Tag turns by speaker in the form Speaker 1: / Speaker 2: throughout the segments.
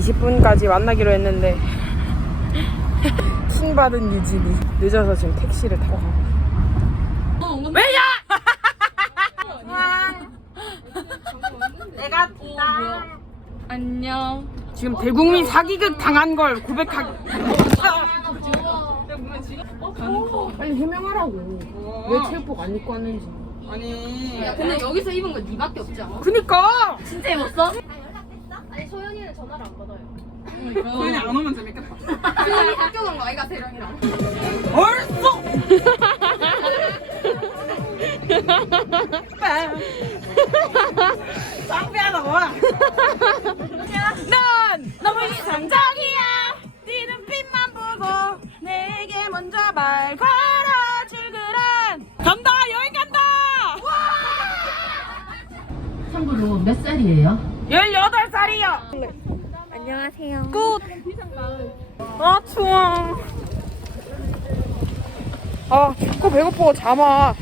Speaker 1: 20분까지 만나기로 했는데 킹받은 유진이 늦어서 지금 택시를 타고 가고. 왜야? 내가 다
Speaker 2: 안녕.
Speaker 1: 지금 대국민 사기극 당한 걸 고백하기. 빨리 해명하라고. 왜 체육복 안 입고 왔는지. 아니.
Speaker 2: 야, 근데 여기서 입은 거 니밖에 없지 않아?
Speaker 1: 그니까.
Speaker 2: 진짜 입었어?
Speaker 3: 아니 소연이는 전화를 안 받아요.
Speaker 1: 소연이 안 오면 재밌겠다.
Speaker 2: 수현이 학교 간 거 아이가 세령이랑.
Speaker 1: 벌써. 쌍배하다 뭐야? 난 너무 이상적이야. 네 눈빛만 보고 내게 먼저 말 걸어 출근한. 간다 여행 간다.
Speaker 4: 참고로 몇 살이에요?
Speaker 1: 18살이요.
Speaker 3: 안녕하세요.
Speaker 1: 굿. 아 추워. 아 춥고 배고프고 잠아.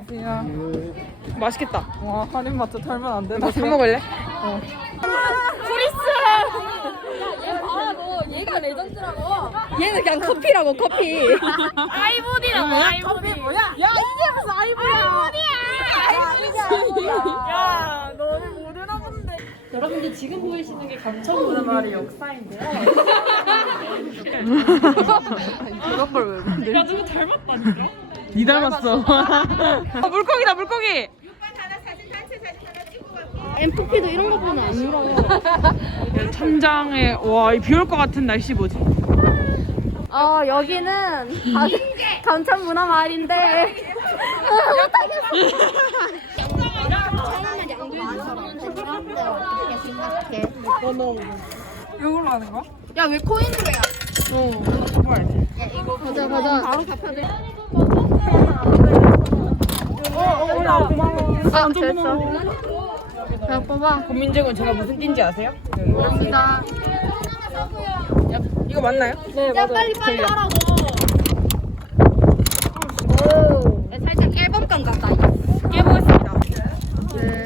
Speaker 1: 맛있겠다.
Speaker 5: 와 할인 마트 털면 안 되나?
Speaker 1: 이거 사 먹을래?
Speaker 2: 얘가 레전드라고. 얘는 그냥 커피라고 커피.
Speaker 1: 아이보디라고. 아이보디 뭐야? 야 이게 무슨 아이보디야? 야 너는 모르나 본데.
Speaker 5: 여러분들 지금 보이시는 게 감천문화마을의 역사인데요.
Speaker 1: 그런 걸 왜 근데?
Speaker 5: 야 누구 닮았다니까?
Speaker 1: 니 닮았어. 물고기다 물고기.
Speaker 3: MFP도 이런 거 보면 안 울어요.
Speaker 1: 천장에 와 비 올 것 같은 날씨 뭐지?
Speaker 3: 여기는 감천 문화 마을인데. 처음에 양주에서 사람한테 사람들 어떻게 생각해?
Speaker 1: 이걸로 하는 거야?
Speaker 2: 야 왜 코인을 해야?
Speaker 3: 가자 가자.
Speaker 2: 바로 갚아야 돼.
Speaker 3: 됐어. 자 뽑아.
Speaker 1: 국민증은 제가 무슨 띠인지 아세요?
Speaker 3: 모릅니다.
Speaker 1: 이거 맞나요?
Speaker 3: 네 맞아요.
Speaker 2: 빨리 하라고.
Speaker 3: 오.
Speaker 2: 살짝 앨범감 같다.
Speaker 1: 깨보겠습니다.
Speaker 3: 네.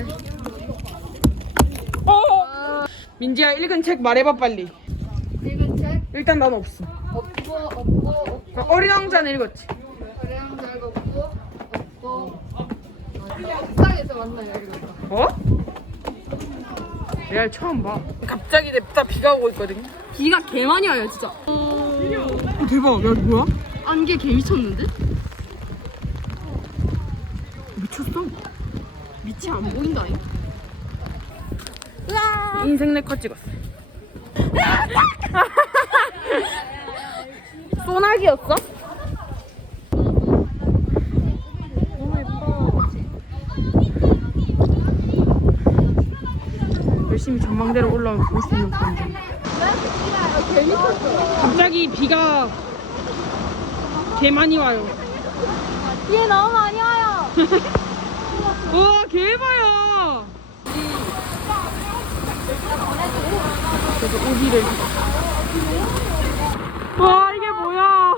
Speaker 1: 민지야 읽은 책 말해봐 빨리.
Speaker 3: 읽은 책
Speaker 1: 일단 난 없어.
Speaker 3: 없고.
Speaker 1: 어린 왕자는 읽었지.
Speaker 3: 그냥 잘 없고. 식당에서 만나요 이거.
Speaker 1: 어? 레알 처음 봐. 갑자기 냅다 비가 오고 있거든.
Speaker 2: 비가 개 많이 와요 진짜.
Speaker 1: 대박. 야 뭐야?
Speaker 2: 안개 개 미쳤는데?
Speaker 1: 미쳤어.
Speaker 2: 밑이 안 보인다잉.
Speaker 1: 인생 네컷 찍었어. 소나기였어? 열심히 전망대로 올라오면 볼 수 있는 건데. 갑자기 비가 개 많이 와요.
Speaker 3: 얘 너무 많이 와요.
Speaker 1: 우와 개 봐요. 그래서 우기를. 와 이게 뭐야?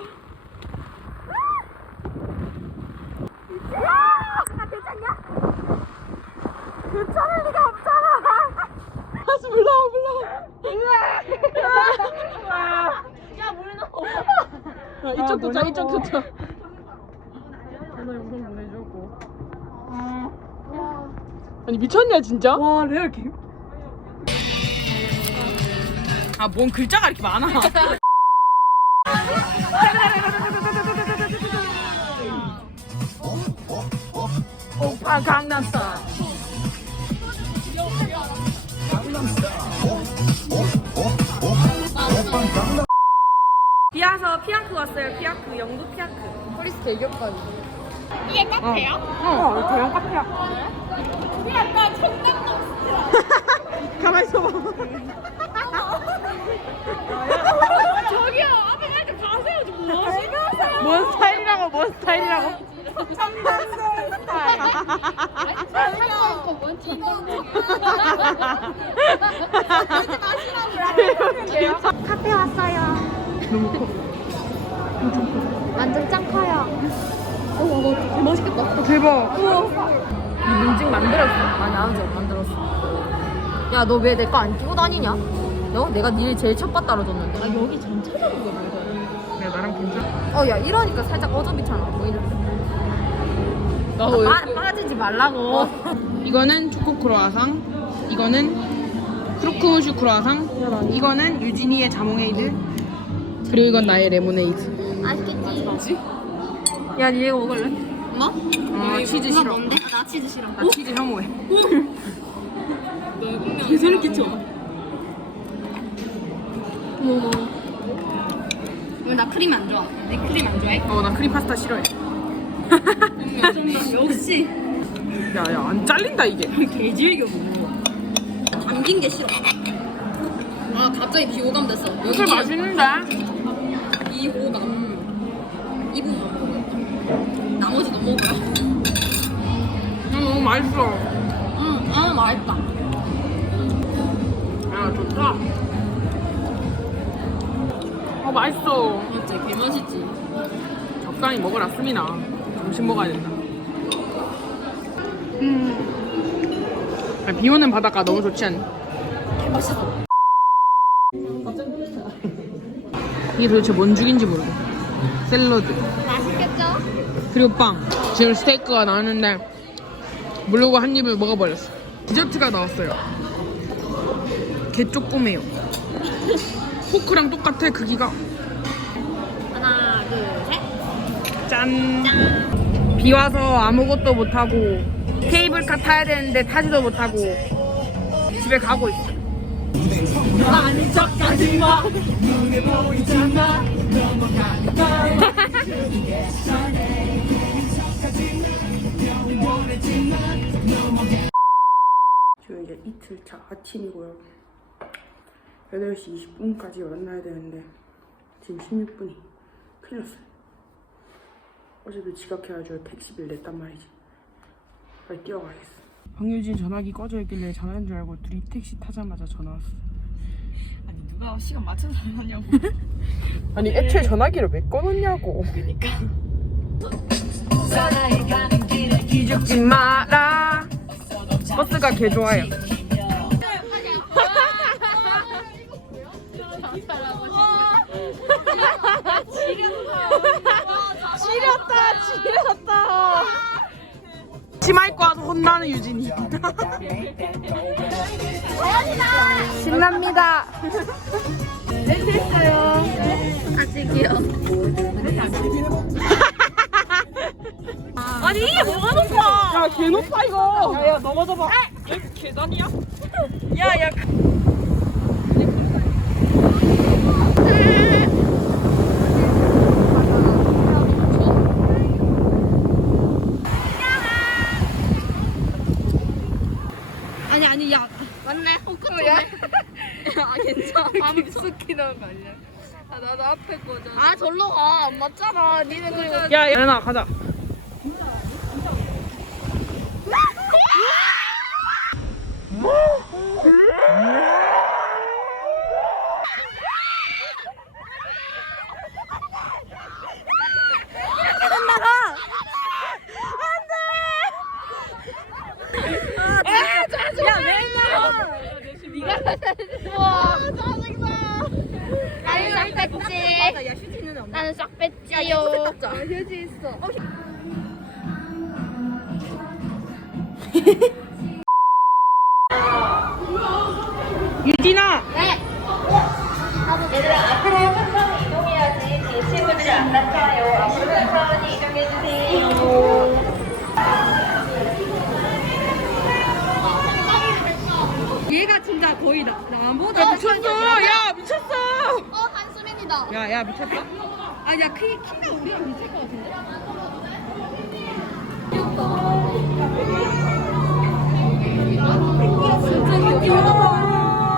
Speaker 1: 괜찮을 리가 없잖아. 다시 물 나와 물 나와.
Speaker 3: 야물 넣어.
Speaker 1: 이쪽도 자 이쪽도 자. 전화 영상 보내주고. 아니 미쳤냐 진짜? 와 레알 개. 아뭔 글자가 이렇게 많아. 오빠 강남스타일. 비와서 피아크 왔어요. 피아크 영도 피아크.
Speaker 2: 프리스 대격까지.
Speaker 3: 이게 카페야?
Speaker 1: 어 대형 카페야.
Speaker 3: 약간 청담동 스타일.
Speaker 1: 가만 있어봐.
Speaker 3: 저기요 앞에 갈 때 가세요 좀 뭐 하시면서.
Speaker 1: 뭔 스타일이라고 뭔 스타일이라고?
Speaker 3: 청담동 스타일.
Speaker 2: 잠깐만 뭔 청담동.
Speaker 3: 카페 왔어요.
Speaker 1: 너무 커.
Speaker 3: 완전 짱 커요.
Speaker 2: 개 맛있겠다.
Speaker 1: 대박.
Speaker 2: 이 문증 만들었어? 아니 안 만들었어. 야 너 왜 내 거 안 끼고 다니냐? 너? 내가 니를 제일 첫 번 따라줬는데.
Speaker 3: 아 여기 전체적인 거 보여.
Speaker 1: 야 나랑 괜찮아?
Speaker 2: 야 이러니까 살짝 어저비잖아. 보이는. 빠지지 말라고.
Speaker 1: 이거는 초코 크로아상, 이거는 크로크무슈 크로아상, 이거는 유진이의 자몽에이드, 그리고 이건 나의 레모네이드.
Speaker 2: 맛있겠지? 야, 니 이거 먹을래? 뭐?
Speaker 1: 치즈 싫어.
Speaker 2: 뭔데? 나 치즈 싫어.
Speaker 1: 나 치즈 혐오해.
Speaker 2: 개소리 끼쳐. 뭐. 왜 나 크림 안 좋아? 내 크림 안 좋아해?
Speaker 1: 나 크림 파스타 싫어해.
Speaker 2: 역시.
Speaker 1: 야야 안 잘린다 이게.
Speaker 2: 개질겨 먹어. 담긴 게 싫어. 아 갑자기 비호감 됐어.
Speaker 1: 이걸 맛있는데?
Speaker 2: 비호감. 이분 먹어. 나머지도 먹어요.
Speaker 1: 너무 맛있어.
Speaker 2: 맛있다.
Speaker 1: 야 좋다. 맛있어.
Speaker 2: 맞지? 개 맛있지.
Speaker 1: 적당히 먹어라 수민아. 점심 먹어야 된다. 비 오는 바닷가 너무 좋지 않니?
Speaker 2: 개 맛있어.
Speaker 1: 이게 도대체 뭔 죽인지 모르겠어. 샐러드.
Speaker 2: 맛있겠죠?
Speaker 1: 그리고 빵. 지금 스테이크가 나왔는데 모르고 한 입을 먹어버렸어. 디저트가 나왔어요. 개 쪼꼬매요. 포크랑 똑같아 크기가.
Speaker 2: 하나, 둘, 셋.
Speaker 1: 짠. 비 와서 아무것도 못하고 케이블카 타야 되는데 타지도 못하고 집에 가고 있어. 아닌 척하지 마. 눈에 보이잖아. 지금 이제 이틀차 아침이고요. 8시 20분까지 만나야 되는데 지금 16분이 큰일 났어요. 어제도 지각해가지고 택시비를 냈단 말이지. 빨리 뛰어가야겠어. 박유진 전화기 꺼져 있길래 전화인 줄 알고 둘이 택시 타자마자 전화 왔어.
Speaker 3: 아니 누가 시간 맞춰서 하냐고.
Speaker 1: 아니 애초에 전화기를 왜 꺼놓냐고.
Speaker 3: 그러니까.
Speaker 1: 기죽지 마라. 버스가 개 좋아요. 지렸다. 치마 입고 와서 혼나는 유진이.
Speaker 2: 신납니다. 아직이요.
Speaker 3: 아니 이게 뭐가 높아?
Speaker 1: 야, 개 높아 이거.
Speaker 3: 야 넘어져봐. 여기 계단이야?
Speaker 1: 야야.
Speaker 2: 아니 야 맞네. 호크야. 아 괜찮아. 암스키는 거 아니야? 아 나도 앞에 거잖아. 아 절로 가. 안 맞잖아. 니네 그리고.
Speaker 1: 야, 얘나 가자.
Speaker 2: 나는 싹 뺐지. 나는 싹 뺐지요. 휴지 있어.
Speaker 1: 유진아.
Speaker 2: 네.
Speaker 6: 얘들아 앞으로 천천히 이동해야지 뒤에 친구들이 안 다쳐요. 앞으로 천천히 이동해주세요.
Speaker 2: 얘가 진짜 거의 나보다.
Speaker 1: 미쳤어. 야, 미쳤어.
Speaker 2: 한수민이다.
Speaker 1: 야, 미쳤다.
Speaker 2: 아, 야, 키가 우리랑 비슷할 것 같은데? 진짜 귀여워.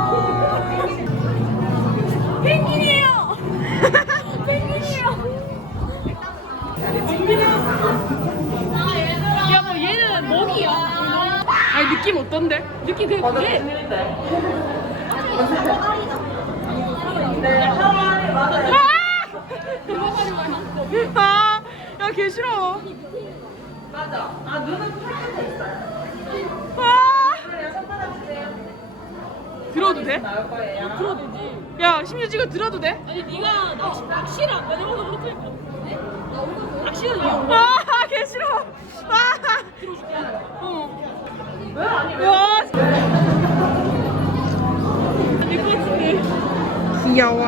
Speaker 2: 펭귄이에요.
Speaker 3: 야 뭐 얘는 먹이야.
Speaker 1: 아니 느낌 어떤데?
Speaker 3: 느낌 되게 그래.
Speaker 1: 아, 야, 개 싫어. 맞아. 아, 눈은 팔 있어요. 아. 들어도 돼? 들어도 되지. 야, 심유지가 들어도 돼?
Speaker 3: 아니 네가 낚시를 안 다녀봐서 그렇게 낚시는
Speaker 1: 아, 개 싫어. 아,
Speaker 3: 들어줄게.
Speaker 1: 왜 아니 왜? 와, 귀여워.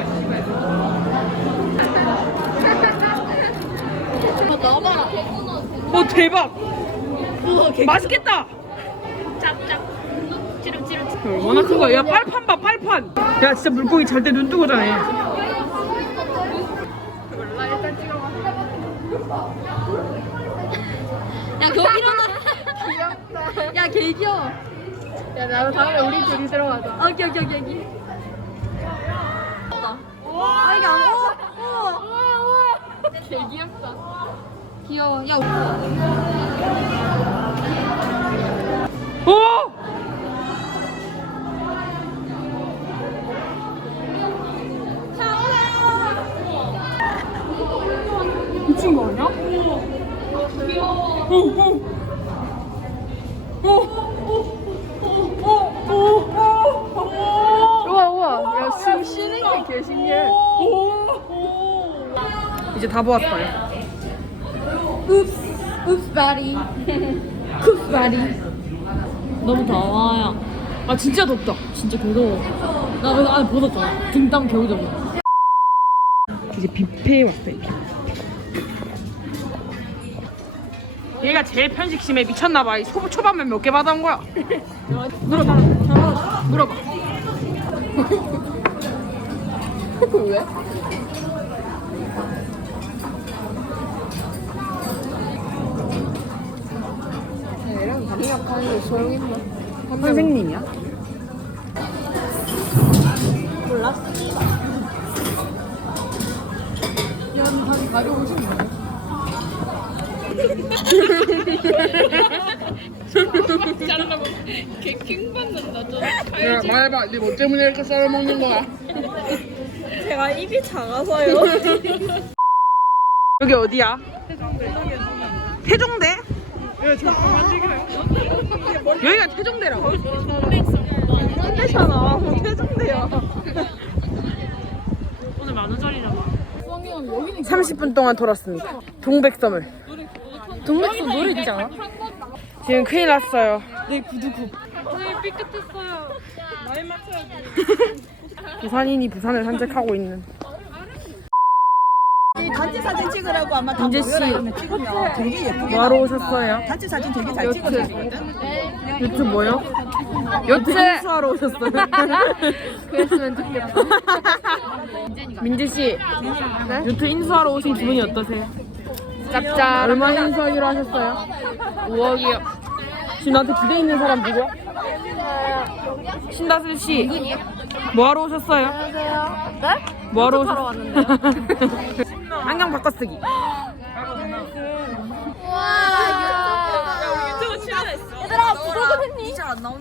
Speaker 2: 나와봐라.
Speaker 1: 오, 대박. 맛있겠다.
Speaker 2: 짭짭. 찌름찌름.
Speaker 1: 얼마나 큰 거야? 야, 팔판 봐, 팔판. 야, 진짜 물고기 잘 때 눈 뜨고 자네.
Speaker 2: 야, 그거 일어나. 귀엽다. 야, 개 귀여워. 야, 나도 다음에 우리 둘이 들어가자. 오케이. 아, 이게 안 오! 개 귀엽다. 귀여워. 야,
Speaker 1: 오! 미친 거 아니야?
Speaker 2: 우와. 야, 숨 쉬는 게 개 신기해.
Speaker 1: 이제 다 보았어요.
Speaker 2: 읍스 바리. 쿱스 바리.
Speaker 3: 너무 더워요.
Speaker 1: 아, 진짜 덥다.
Speaker 3: 진짜 괴로워. 나 그래서 안에 벗었잖아. 등땀 겨우 잡아.
Speaker 1: 이제 뷔페에 왔어요. 얘가 제일 편식 심해. 미쳤나봐. 이 초밥면 몇 개 받아온 거야? 물어봐.
Speaker 2: 왜? 얘랑 담력하는 게 소용있나?
Speaker 1: 선생님이야?
Speaker 2: 다시 가져오신 거야?
Speaker 3: 자르라고 개킹 받는다. 저
Speaker 1: 야, 말해봐. 네 뭐 때문에 이렇게 썰어 먹는 거야?
Speaker 3: 제가 입이 작아서요.
Speaker 1: 여기 어디야? 태종대. 여기가 태종대라고.
Speaker 3: 홍대잖아. 홍대종대야.
Speaker 1: 오늘 만 원짜리잖아. 30분 동안 돌았습니다. 동백섬을.
Speaker 3: 동백섬 노래 있지 않아?
Speaker 1: 지금 큰일 났어요.
Speaker 3: 네 구두굽. 오늘 삐끗했어요. 많이 맞춰야지.
Speaker 1: 부산인이 부산을 산책하고 있는.
Speaker 7: 단체 사진 찍으라고 아마 다
Speaker 1: 민재
Speaker 7: 모여라
Speaker 1: 씨.
Speaker 7: 이러면 찍으면 되게 예쁘게
Speaker 1: 뭐하러 오셨어요?
Speaker 7: 단체 사진 되게 잘 찍어주거든.
Speaker 1: 요트 뭐요? 요트 인수하러 오셨어요.
Speaker 2: 그랬으면 좋겠다.
Speaker 1: 민지 씨, 요트 인수하러 오신 기분이 어떠세요?
Speaker 2: 짭짭.
Speaker 1: 얼마 인수하기로 하셨어요? 5억이요. 지금 나한테 기대 있는 사람 누구야? 신다슬 씨. 뭐하러 오셨어요?
Speaker 2: 안녕하세요. 네?
Speaker 1: 뭐하러
Speaker 2: 하러
Speaker 1: 오셨어요?
Speaker 2: 왔는데요.
Speaker 1: 안경 바꿔쓰기.
Speaker 2: 와,
Speaker 3: 유튜브 출연했어.
Speaker 2: 얘들아, 구독했니?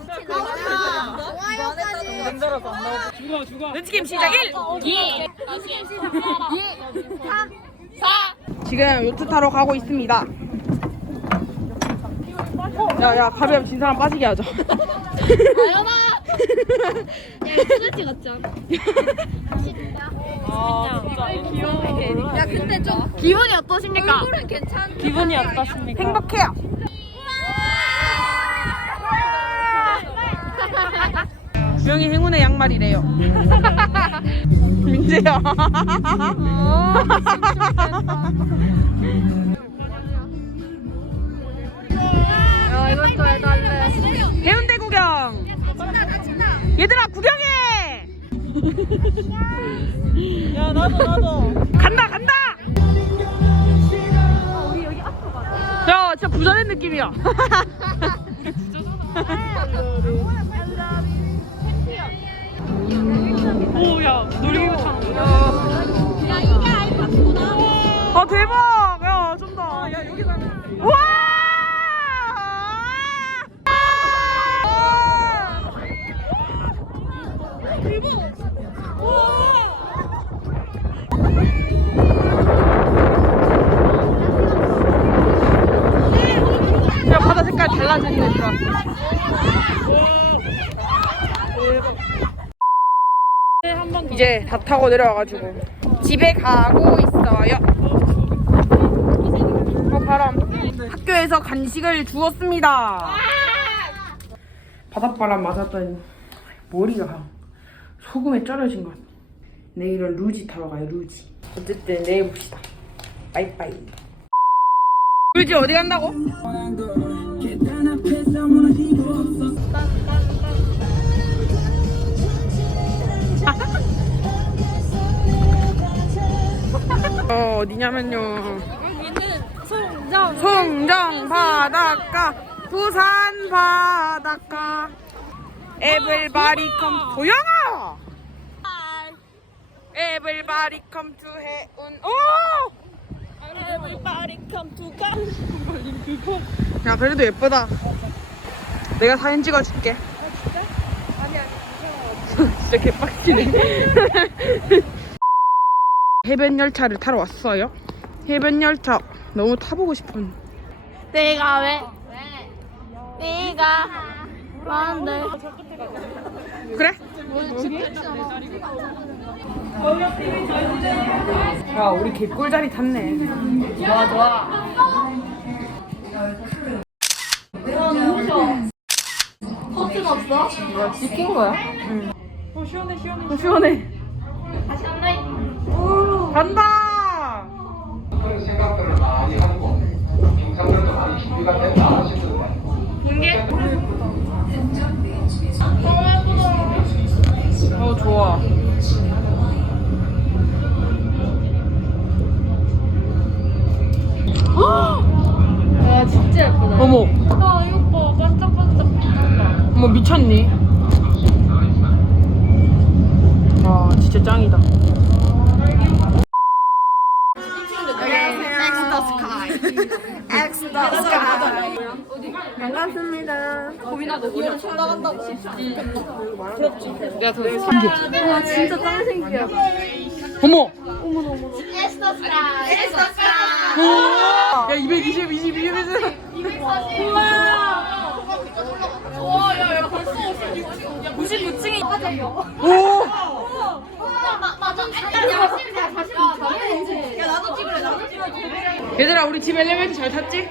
Speaker 1: 눈치게임 시작 1! 2! 지금 요트 타러 가고 있습니다. 야야 가벼움 진 사람 빠지게 하자.
Speaker 2: 아연아! 야, 사진 찍었죠? 야, 근데 좀 기분이 어떠십니까? 얼굴은 괜찮.
Speaker 3: 기분이 어떠십니까?
Speaker 1: 행복해요. 주영이 행운의 양말이래요. 민재야.
Speaker 2: 야, 이것도 해달래.
Speaker 1: 해운대 구경. 얘들아 구경해.
Speaker 3: 야 나도.
Speaker 1: 간다. 야 진짜 부자된 느낌이야.
Speaker 3: 오야 놀이기구 타는 거.
Speaker 2: 야, 이게 아이파크구나.
Speaker 1: 아 대박. 야 쩐다. 야 여기 가. 와. 야 바다 색깔 달라지는 애 들어왔어. 이제 다 타고 내려와가지고 집에 가고 있어요. 바람. 학교에서 간식을 주었습니다. 바닷바람 맞았더니 머리가 소금에 절여진 것 같아. 내일은 루지 타러 가요. 루지. 어쨌든 내일 봅시다. 빠이빠이. 루지 어디 간다고? 어디냐면요. 송정 바닷가, 부산 바닷가. Everybody come 도영아. Everybody come to 해운. 오!
Speaker 3: Everybody come to
Speaker 1: 야 그래도 예쁘다. 내가 사진 찍어줄게. 진짜 개빡치네. 해변 열차를 타러 왔어요. 해변 열차 너무 타보고 싶은.
Speaker 2: 내가 왜? 내가 뭔데?
Speaker 1: 그래? 야 우리 개꿀자리 탔네.
Speaker 2: 버튼 없어?
Speaker 1: 뭐야 찍힌 거야? 응. 시원해.
Speaker 2: 다시 한번
Speaker 1: 간다.
Speaker 8: 그런 생각들을 많이 하고 평상들도 많이 준비가 됐다 하시던데
Speaker 1: 좋아.
Speaker 2: 와 진짜 예쁘다.
Speaker 1: 어머,
Speaker 2: 아 이거 봐 반짝반짝 빛난다.
Speaker 1: 어머 미쳤니? 와 진짜 짱이다.
Speaker 2: 반갑습니다. 고민하고 이거 총 나간다고.
Speaker 1: 내가 더 신기해.
Speaker 2: 와 진짜 짱 신기하다.
Speaker 1: 어머.
Speaker 2: 에스터스라.
Speaker 1: 야 220, 22, 22.
Speaker 2: 와야야 벌써 59층이
Speaker 1: 오.
Speaker 2: 야 나도 찍을래 나도 찍을래.
Speaker 1: 얘들아 우리 집 엘리베이터 잘 탔지?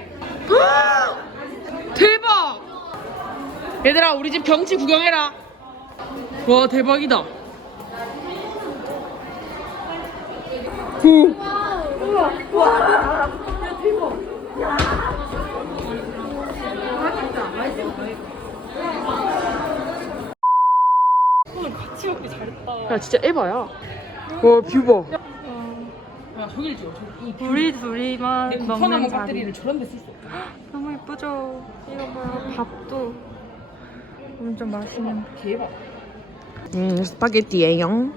Speaker 1: 대박! 얘들아 우리 집 경치 구경해라. 와 대박이다. 후.
Speaker 5: 같이 먹기 잘했다.
Speaker 1: 야 진짜 에바야. 와 뷰 봐. 야 저길 찍어.
Speaker 5: 우리 둘이만 먹는 자리.
Speaker 1: 배터리를 저런 데 쓸 수 없다.
Speaker 5: 너무 예쁘죠? 이거 봐요. 밥도 엄청 맛있는.
Speaker 1: 대박. 스파게티예요.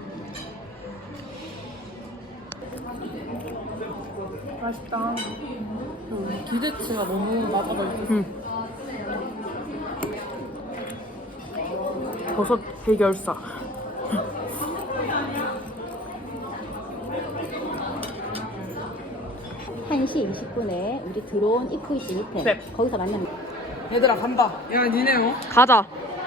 Speaker 5: 맛있다. 기대치가 너무 낮아져 있어.
Speaker 1: 버섯 해결사.
Speaker 9: 한 시 20분에 우리 들어온 입구이시 밑에
Speaker 1: 네.
Speaker 9: 거기서 만나면
Speaker 1: 얘들아 간다. 야 니네요?
Speaker 2: 가자.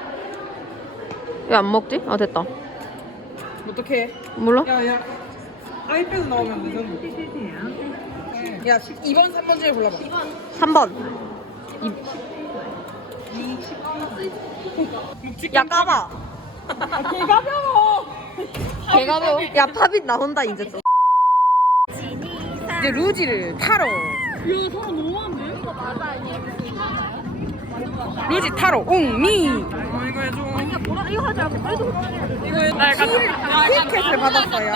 Speaker 2: 왜 안 먹지? 아 됐다.
Speaker 1: 어떡해?
Speaker 2: 몰라?
Speaker 1: 야야 아이패드 나오면 되잖아. 야 2번 3번 중에 골라봐.
Speaker 2: 3번. 야 까봐. 개가벼워. 야 팝잇 나온다 이제 또.
Speaker 1: 이제 루지를 타러. 루지 타러 옹미. 이거 해줘.
Speaker 2: 이거 하자.
Speaker 1: 티켓을 받았어요.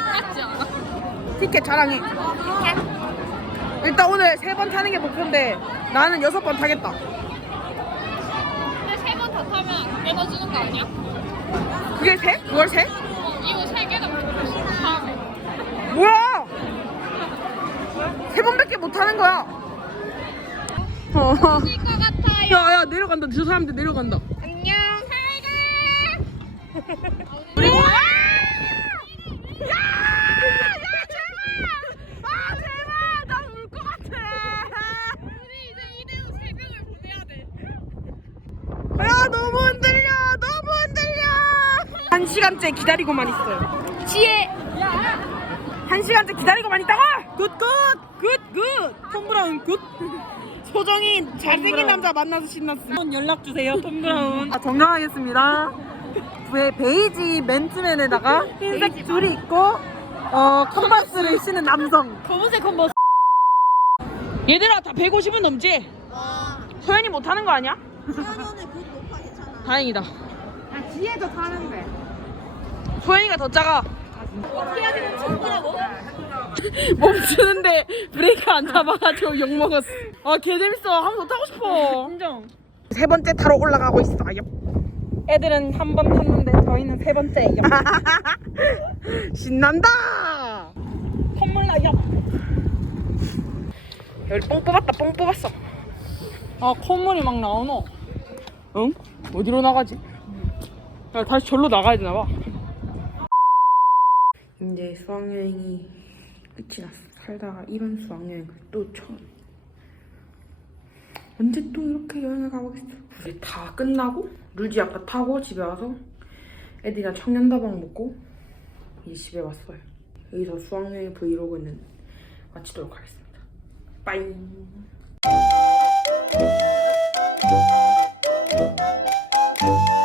Speaker 1: 티켓 자랑해. 일단 오늘 3번 타는 게 목표인데 나는 6번 타겠다.
Speaker 3: 근데 3번 다 타면 끊어주는 거 아니야?
Speaker 1: 그게 세? 그걸 세?
Speaker 3: 이거 3개는 다음에.
Speaker 1: 뭐야? 3번밖에 못 타는 거야.
Speaker 3: 질 것 같아요.
Speaker 1: 야야 내려간다. 저 사람들 내려간다.
Speaker 3: 안녕.
Speaker 1: 우리 와!
Speaker 3: 우리 이제 이대로 3명을 보내야 돼.
Speaker 1: 야 너무 흔들려. 너무 흔들려. 1시간째 기다리고만 있어요. 지혜. 1시간째 기다리고만 있다가. 굿. 톰 브라운 굿. 소정이 잘생긴 남자 만나서 신났어.
Speaker 7: 연락 주세요, 톰 브라운.
Speaker 1: 정정하겠습니다. 베이지 맨투맨에다가 흰색 줄이 있고 컨버스를 신은 남성.
Speaker 3: 검은색 컨버스.
Speaker 1: 얘들아 다 150은 넘지? 소연이 못하는 거 아니야? 다행이다.
Speaker 3: 지혜도 타는데.
Speaker 1: 소연이가 더 작아. 멈추는데 브레이크 안 잡아가지고 욕먹었어. 아 개재밌어. 한 번 더 타고 싶어. 인정. 세 번째 타러 올라가고 있어요. 애들은 한 번 탔는데 저희는 세 번째예요. 신난다. 선물 나요. 여기 뽕 뽑았다. 뽕 뽑았어. 아 콧물이 막 나오노. 응? 어디로 나가지? 야 다시 절로 나가야 되나봐. 이제 수학여행이 끝이 났어. 살다가 이런 수학여행을 또 처음. 언제 또 이렇게 여행을 가보겠어. 이제 다 끝나고 루지 아까 타고 집에 와서 애들이랑 청년다방 먹고 이제 집에 왔어요. 여기서 수학여행 브이로그는 마치도록 하겠습니다. 빠잉.